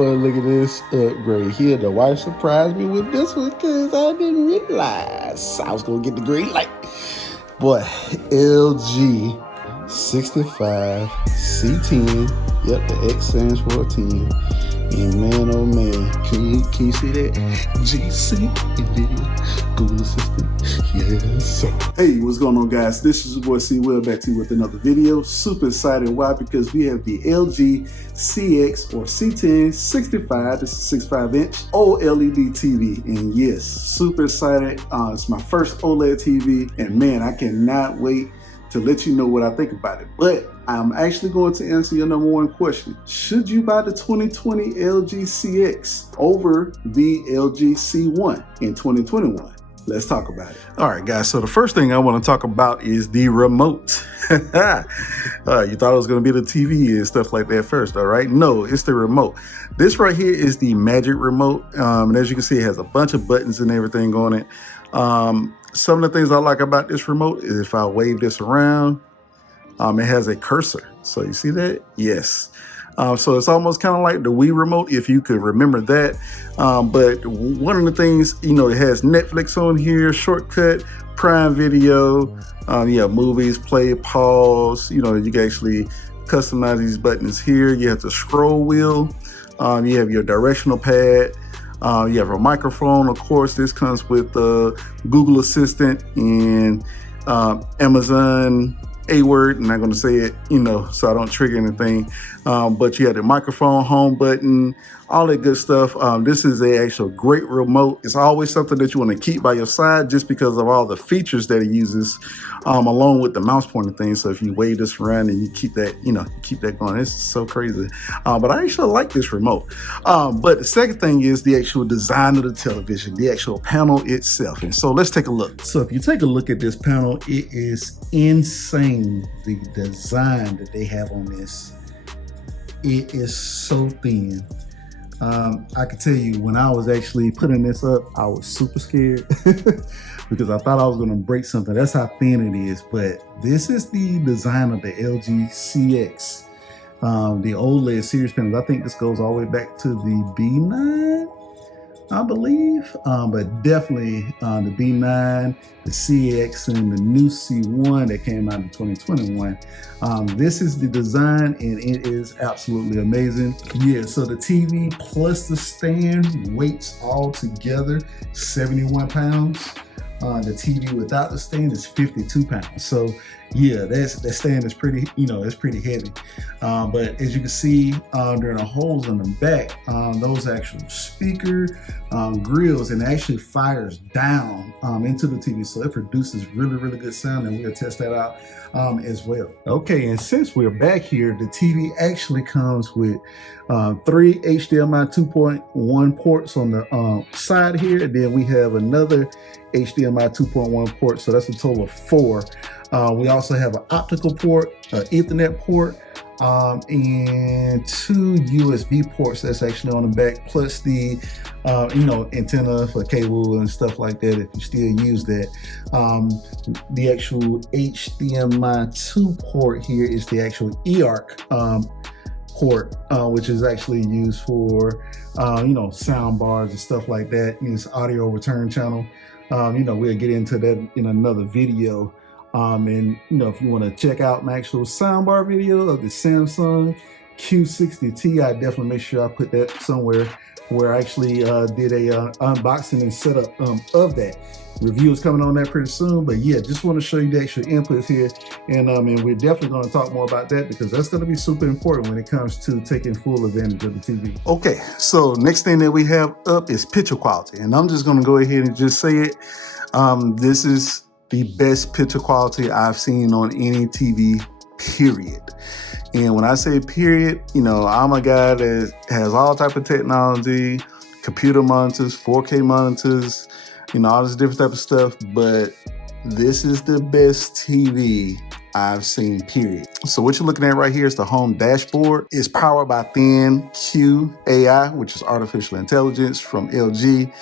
boy, look at this upgrade here. The wife surprised me with this one because I didn't realize I was going to get the green light. Boy, LG 65 C10. Yep, the X stands for 10. And man, oh man, can you see that? GC, yeah, Google Assistant, yes sir. Hey, what's going on, guys? This is your boy C Will, back to you with another video. Super excited, why? Because we have the LG CX or C10 65, this is 65-inch OLED TV. And yes, super excited. It's my first OLED TV, and man, I cannot wait to let you know what I think about it. But I'm actually going to answer your number one question. Should you buy the 2020 LG CX over the LG C1 in 2021? Let's talk about it. All right, guys. So the first thing I want to talk about is the remote. You thought it was going to be the TV and stuff like that first, all right? No, it's the remote. This right here is the Magic Remote. And as you can see, it has a bunch of buttons and everything on it. Some of the things I like about this remote is if I wave this around, it has a cursor. So you see that? Yes. So it's almost kind of like the Wii remote, if you could remember that. But one of the things, you know, it has Netflix on here, shortcut, Prime Video, yeah, movies, play, pause. You know, you can actually customize these buttons here. You have the scroll wheel. You have your directional pad. You have a microphone, of course. This comes with Google Assistant and Amazon A-word. I'm not going to say it, you know, so I don't trigger anything. But you have the microphone, home button, all that good stuff. This is a actual great remote. It's always something that you want to keep by your side just because of all the features that it uses, along with the mouse pointer thing. So if you wave this around and you keep that, you know, keep that going, it's so crazy. But I actually like this remote. But the second thing is the actual design of the television, the actual panel itself. And so let's take a look. So if you take a look at this panel, it is insane, the design that they have on this. It is so thin. I can tell you, when I was actually putting this up, I was super scared because I thought I was going to break something. That's how thin it is. But this is the design of the LG CX, the OLED series panels. I think this goes all the way back to the B9, I believe, but definitely the B9, the CX, and the new C1 that came out in 2021. This is the design, and it is absolutely amazing. Yeah, so the TV plus the stand weights all together 71 pounds. The TV without the stand is 52 pounds. So yeah, that stand is pretty, you know, it's pretty heavy. But as you can see, there are holes in the back, those actual speaker grills, and it actually fires down into the TV. So it produces really, really good sound, and we'll test that out as well. Okay, and since we're back here, the TV actually comes with 3 HDMI 2.1 ports on the side here, and then we have another HDMI 2.1 port, so that's a total of 4. We also have an optical port, an Ethernet port, and 2 USB ports that's actually on the back, plus the you know, antenna for cable and stuff like that if you still use that. The actual HDMI 2 port here is the actual eARC port, which is actually used for you know, sound bars and stuff like that. It's audio return channel. You know, we'll get into that in another video. And you know, if you want to check out my actual soundbar video of the Samsung Q60T, I definitely make sure I put that somewhere where I actually did a unboxing and setup of that. Review is coming on that pretty soon, but yeah, just want to show you the extra inputs here, and we're definitely going to talk more about that because that's going to be super important when it comes to taking full advantage of the TV. Okay, so next thing that we have up is picture quality, and I'm just going to go ahead and just say it. This is the best picture quality I've seen on any TV, period. And when I say period, you know, I'm a guy that has all type of technology, computer monitors, 4K monitors, you know, all this different type of stuff, but this is the best TV I've seen, period. So what you're looking at right here is the home dashboard. It's powered by ThinQ AI, which is artificial intelligence from LG.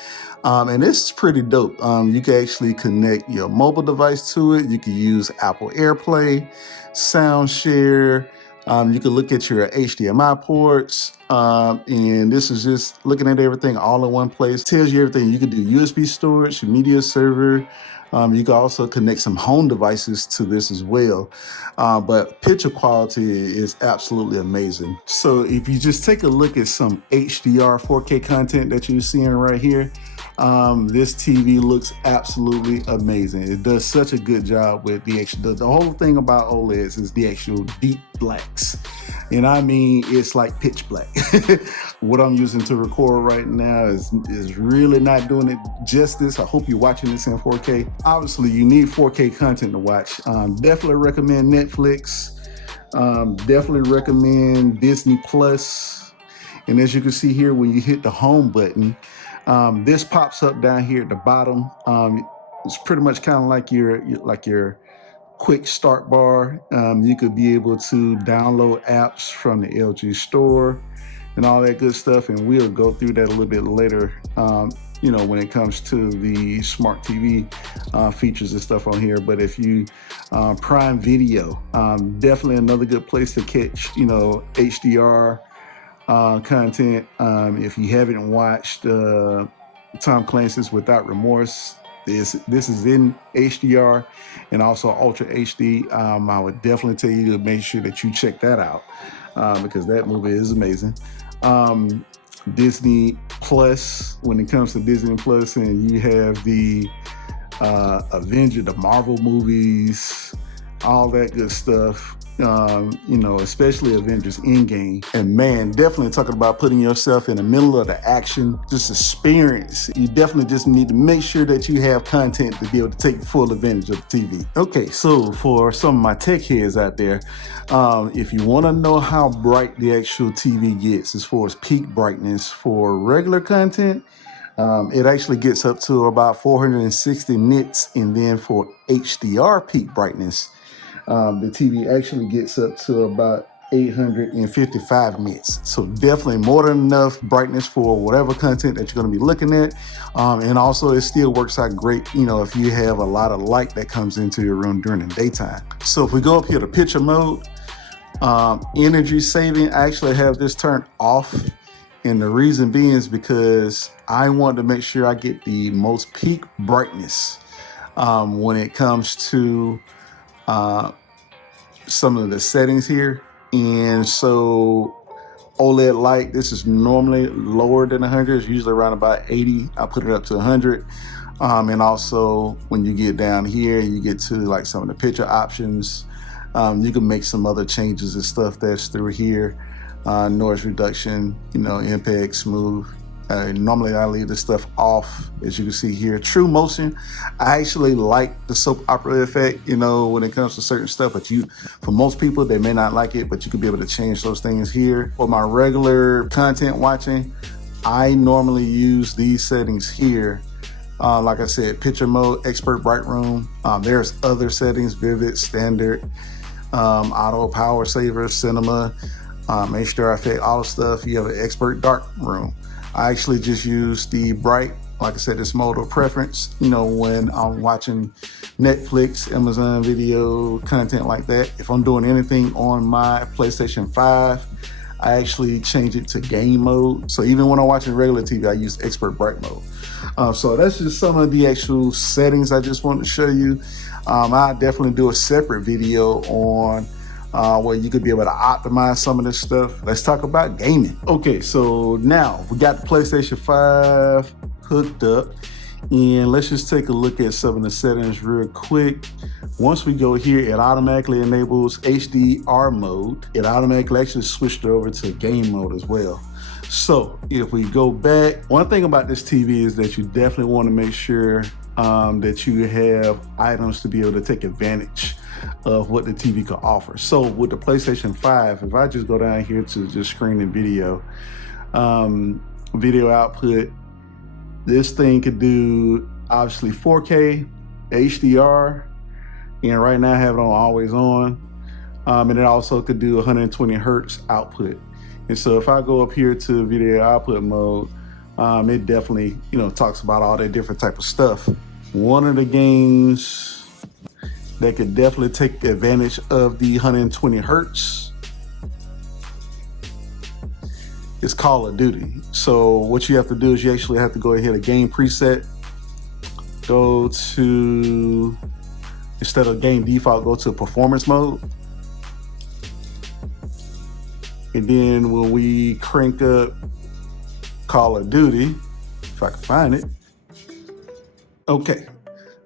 And this is pretty dope. You can actually connect your mobile device to it. You can use Apple AirPlay, SoundShare, You can look at your HDMI ports, and this is just looking at everything all in one place. Tells you everything. You can do USB storage, media server. You can also connect some home devices to this as well. But picture quality is absolutely amazing. So if you just take a look at some HDR 4K content that you're seeing right here, this TV looks absolutely amazing. It does such a good job with the whole thing about OLEDs is the actual deep blacks. And I mean, it's like pitch black. What I'm using to record right now is really not doing it justice. I hope you're watching this in 4K. Obviously, you need 4K content to watch. Definitely recommend Netflix. Definitely recommend Disney Plus. And as you can see here, when you hit the home button, this pops up down here at the bottom. It's pretty much kind of like your quick start bar. You could be able to download apps from the LG store and all that good stuff, and we'll go through that a little bit later. When it comes to the smart TV features and stuff on here. But if you Prime Video, definitely another good place to catch HDR content. If you haven't watched Tom Clancy's Without Remorse, this is in HDR and also Ultra HD. I would definitely tell you to make sure that you check that out because that movie is amazing. Disney Plus, when it comes to Disney Plus, and you have the the Marvel movies, all that good stuff. Especially Avengers Endgame. And man, definitely talking about putting yourself in the middle of the action, just experience. You definitely just need to make sure that you have content to be able to take full advantage of the TV. Okay, so for some of my tech heads out there, if you want to know how bright the actual TV gets as far as peak brightness for regular content, it actually gets up to about 460 nits, and then for HDR peak brightness, the TV actually gets up to about 855 nits. So definitely more than enough brightness for whatever content that you're going to be looking at. And also it still works out great, if you have a lot of light that comes into your room during the daytime. So if we go up here to picture mode, energy saving, I actually have this turned off. And the reason being is because I want to make sure I get the most peak brightness when it comes to some of the settings here. And so OLED light, this is normally lower than 100. It's usually around about 80. I put it up to 100. And also when you get down here, you get to like some of the picture options. You can make some other changes and stuff that's through here. Noise reduction, MPEG, smooth. Normally I leave this stuff off, as you can see here. True motion, I actually like the soap opera effect, when it comes to certain stuff, but for most people, they may not like it, but you could be able to change those things here. For my regular content watching, I normally use these settings here. Like I said, picture mode, expert bright room. There's other settings, vivid, standard, auto, power saver, cinema, HDR effect, all the stuff. You have an expert dark room. I actually just use the bright, like I said, this mode of preference, when I'm watching Netflix, Amazon Video, content like that. If I'm doing anything on my PlayStation 5, I actually change it to game mode. So even when I'm watching regular TV, I use expert bright mode. So that's just some of the actual settings I just wanted to show you. I'll definitely do a separate video on where you could be able to optimize some of this stuff. Let's talk about gaming. Okay, so now we got the PlayStation 5 hooked up, and let's just take a look at some of the settings real quick. Once we go here, it automatically enables HDR mode. It automatically actually switched over to game mode as well. So if we go back, one thing about this TV is that you definitely want to make sure that you have items to be able to take advantage of what the TV can offer. So with the PlayStation 5, if I just go down here to just screen and video, video output, this thing could do obviously 4K, HDR, and right now I have it on always on. And it also could do 120 hertz output. And so if I go up here to video output mode, it definitely, talks about all that different type of stuff. One of the games that could definitely take advantage of the 120 hertz is Call of Duty. So what you have to do is you actually have to go ahead and game preset, go to, instead of game default, go to performance mode. And then when we crank up Call of Duty, if I can find it. Okay,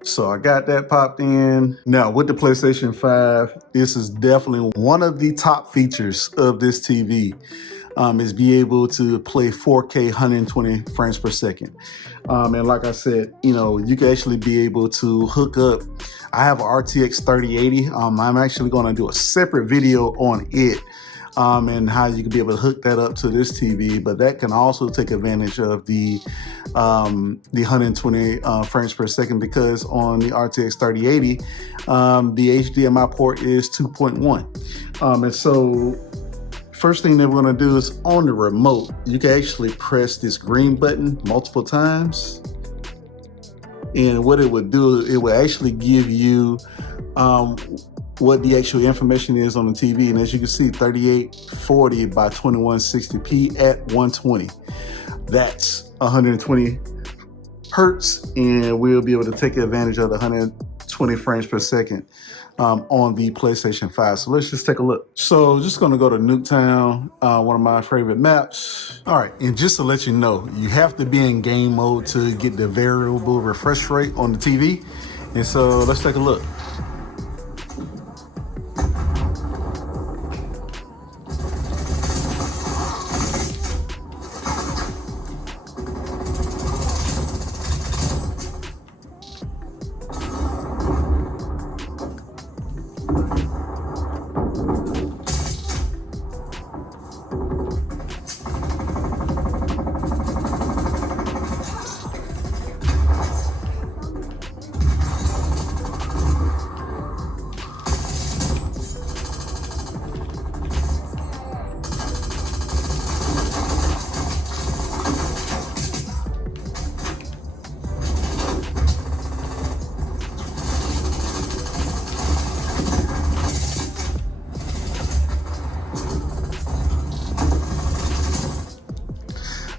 so I got that popped in. Now with the PlayStation 5, this is definitely one of the top features of this TV. Is be able to play 4K 120 frames per second. And like I said, you know, you can actually be able to hook up. I have an RTX 3080. I'm actually going to do a separate video on it. And how you can be able to hook that up to this TV, but that can also take advantage of the 120 frames per second, because on the RTX 3080, the HDMI port is 2.1. And so first thing that we're gonna do is on the remote, you can actually press this green button multiple times. And what it would do, it will actually give you what the actual information is on the TV. And as you can see, 3840 by 2160p at 120. That's 120 hertz, and we'll be able to take advantage of the 120 frames per second on the PlayStation 5. So let's just take a look. So just gonna go to Nuketown, one of my favorite maps. All right, and just to let you know, you have to be in game mode to get the variable refresh rate on the TV. And so let's take a look.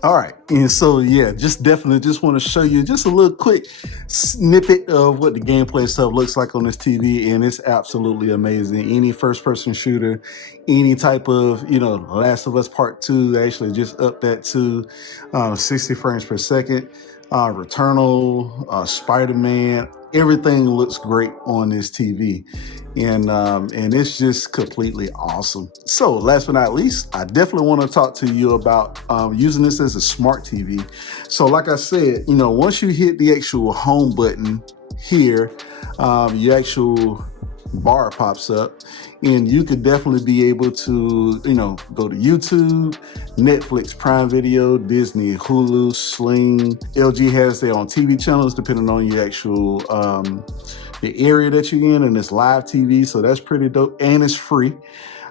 All right, and so yeah, just definitely just want to show you just a little quick snippet of what the gameplay stuff looks like on this TV, and it's absolutely amazing. Any first-person shooter, any type of, you know, Last of Us Part 2, they actually just up that to 60 frames per second. Returnal, Spider-Man, everything looks great on this TV, and it's just completely awesome. So last but not least, I definitely want to talk to you about using this as a smart TV. So like I said, you know, once you hit the actual home button here, your actual bar pops up, and you could definitely be able to, you know, go to YouTube, Netflix, Prime Video, Disney, Hulu, Sling. LG has their own TV channels depending on your actual the area that you're in, and it's live TV, so that's pretty dope, and it's free.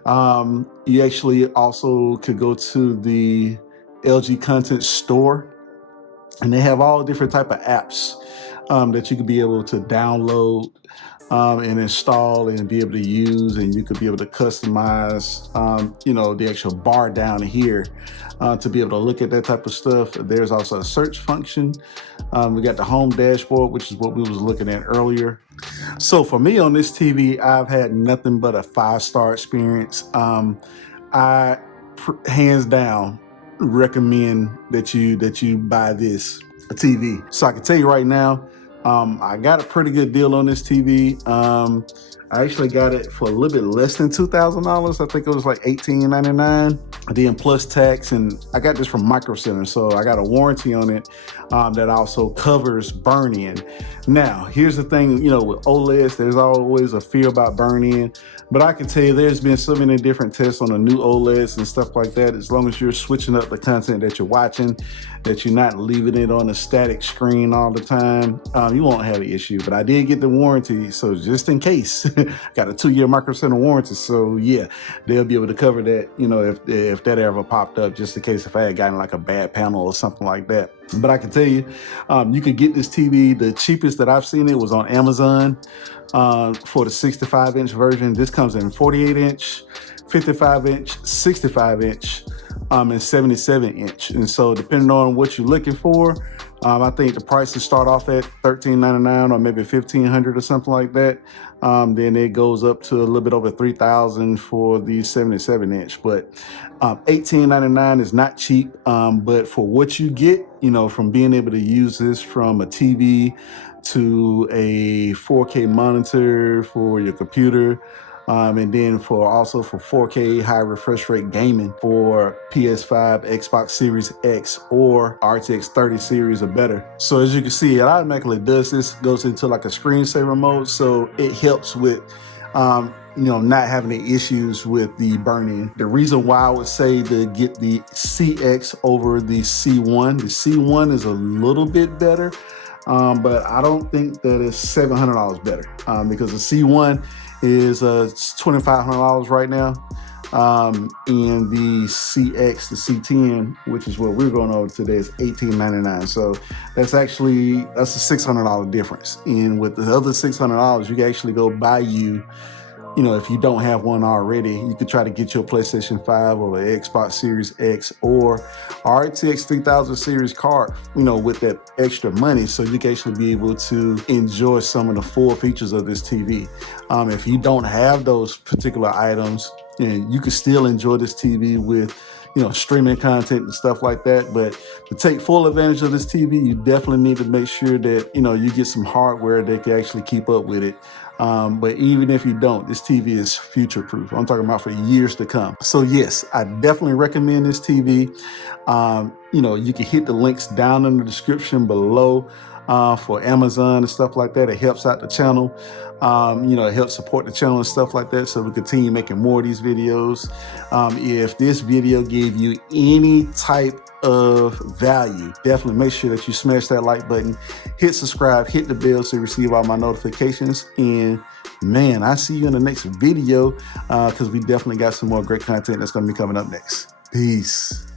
You actually also could go to the LG Content Store, and they have all different type of apps that you could be able to download and install and be able to use, and you could be able to customize, you know, the actual bar down here to be able to look at that type of stuff. There's also a search function. We got the home dashboard, which is what we was looking at earlier. So for me on this TV, I've had nothing but a 5-star experience. I hands down recommend that you buy this TV. So I can tell you right now, I got a pretty good deal on this TV. I actually got it for a little bit less than $2,000. I think it was like $1,899. Then plus tax, and I got this from Micro Center, so I got a warranty on it that also covers burn-in. Now, here's the thing, you know, with OLEDs, there's always a fear about burn-in, but I can tell you there's been so many different tests on the new OLEDs and stuff like that. As long as you're switching up the content that you're watching, that you're not leaving it on a static screen all the time, you won't have an issue. But I did get the warranty, so just in case, got a 2-year Micro Center warranty. So yeah, they'll be able to cover that, you know, if that ever popped up, just in case if I had gotten like a bad panel or something like that. But I can tell you, you can get this TV. The cheapest that I've seen it was on Amazon for the 65-inch version. This comes in 48-inch, 55-inch, 65-inch, and 77-inch. And so depending on what you're looking for, I think the prices start off at $13.99 or maybe $1,500 or something like that. Then it goes up to a little bit over $3,000 for the 77-inch. But $18.99 is not cheap. But for what you get, you know, from being able to use this from a TV to a 4K monitor for your computer, and then also for 4K high refresh rate gaming for PS5, Xbox Series X, or RTX 30 series or better. So as you can see, it automatically does this, goes into like a screensaver mode, so it helps with you know, not having any issues with the burn-in. The reason why I would say to get the CX over the C1, the C1 is a little bit better, but I don't think that it's $700 better, because the C1 is $2,500 right now, and the CX, the C10, which is what we're going over today, is $18.99. So that's a $600 difference. And with the other $600, you can actually go buy you know, if you don't have one already, you could try to get your PlayStation 5 or the Xbox Series X or RTX 3000 series card, you know, with that extra money, so you can actually be able to enjoy some of the full features of this TV. If you don't have those particular items, and you can still enjoy this TV with, you know, streaming content and stuff like that. But to take full advantage of this TV, you definitely need to make sure that, you know, you get some hardware that can actually keep up with it. But even if you don't, this TV is future-proof. I'm talking about for years to come. So yes, I definitely recommend this TV. You know, you can hit the links down in the description below for Amazon and stuff like that. It helps out the channel. You know, it helps support the channel and stuff like that, so we continue making more of these videos. If this video gave you any type of value, definitely make sure that you smash that like button, hit subscribe, hit the bell so you receive all my notifications. And man, I see you in the next video, because we definitely got some more great content that's going to be coming up next. Peace.